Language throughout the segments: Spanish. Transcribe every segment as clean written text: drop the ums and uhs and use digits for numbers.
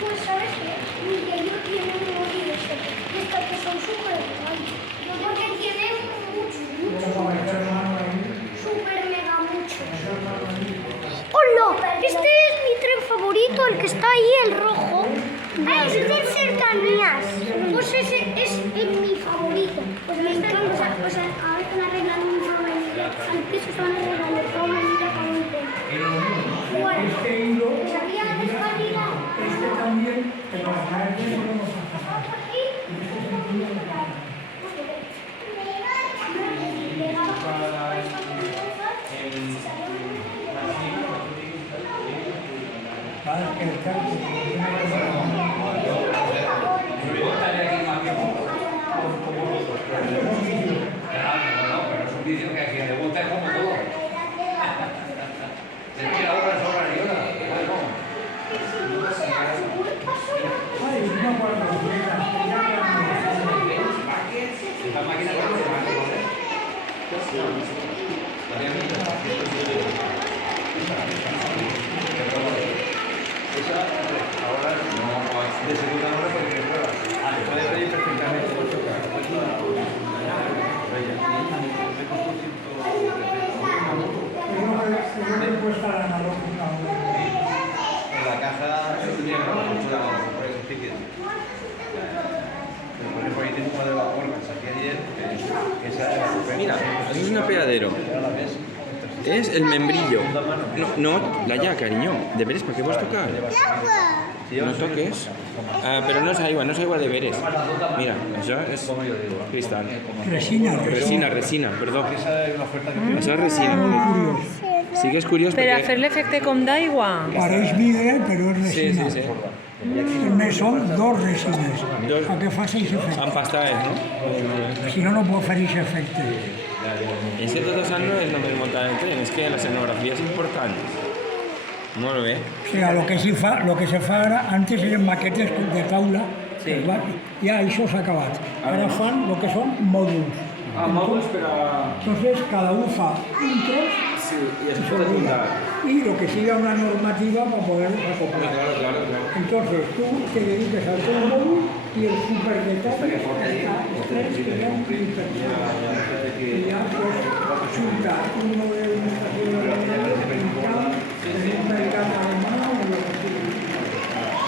Pues sabes que mi tío tiene unos de estos que son súper grandes. Porque tiene mucho, súper mega muchos. ¡Hola! Este es mi tren favorito, el que está ahí, el rojo. Ah, es de cercanías. Pues ese es mi favorito. Pues me encanta. O sea, ahora están arreglando un problema. Al piso se van a arreglar el problema para un tren. Bueno, sabía de calidad. Este también, que para caer bien podemos hacer. Vale, que el campo. Pero es un vídeo que a quien le gusta es como todo. Se tira obra sobre la llora. Ay, no puedo La máquina ahora no, de segunda no le puede pruebas. Se puede pedir perfectamente por tocar. no puede estar analógica. En la caja se tendría que poner por esos tickets. Pero por ejemplo ahí tengo una de vapor que saqué ayer, que esa era la Mira, eso es un apeadero. Es el membrillo. No, la ya, cariño. Deberes, ¿para qué vas a tocar? No toques. Ah, pero no es agua de veres. Mira, eso es cristal. Resina, perdón. Eso es resina. Sí que es curioso. Pero perquè- hacer l'efecte com d'aigua. Pareix vidre, però és Sí, resina. sí, sí. Només són dos resines. Dos. El que fa aquest efecte. Empastades, no? Si no, no pot fer aquest efecte. Es que todo eso no es lo mismo montar el tren, es que la escenografía es importante. No lo ve. O sigui, lo que se fa ara, antes eren maquetes de taula, Sí. ja això s'ha acabat. Ara fan el que són mòduls. Módulos, pero. Entonces, cada uno fa un tros Sí, y eso y puede juntar. y lo que siga una normativa para poder acoplar. Claro. Entonces, tú te dedicas al teu móvil y el super detalle está tres que ya y ya pues chuta uno de una estación de la otra, en un mercado alemán o lo que sea.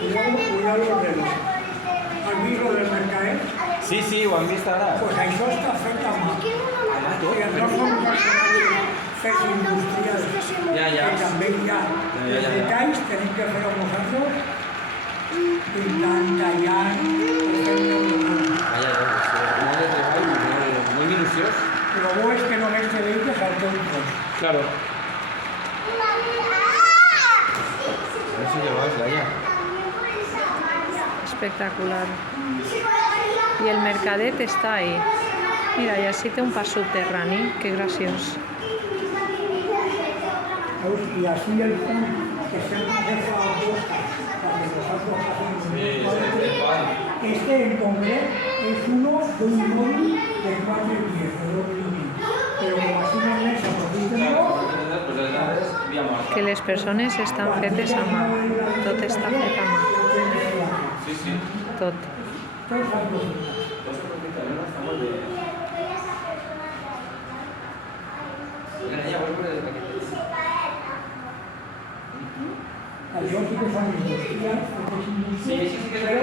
Cuidado los dedos. ¿Has visto lo del mercader? Sí, sí, ho hem vist ara. Pues això està fet a mà. I no són fets industrials, Ja, ja. que també hi ha. Els detalls tenim que fer-ho nosaltres, pintant, tallant, fent-ho. Allà, molt de treball, molt minuciós. Lo bo és que només te dediques al teu tros. Claro. A ver si llevas la ya. Espectacular. Y el mercadet está ahí. Mira, y así té un pas subterrani. Que graciós. Veus? I així el punt que sempre se fa a posta, perquè nosaltres hacemos este en concret es uno de un móvil de 4 pies, de 2 líneas. Pero como así no es, aprofitem-lo. Que les persones estan fetes a mà. Tot està fet a mà. Sí, sí. Tot. Tots aprofitem. Això sí que són industrials, Sí, sí que és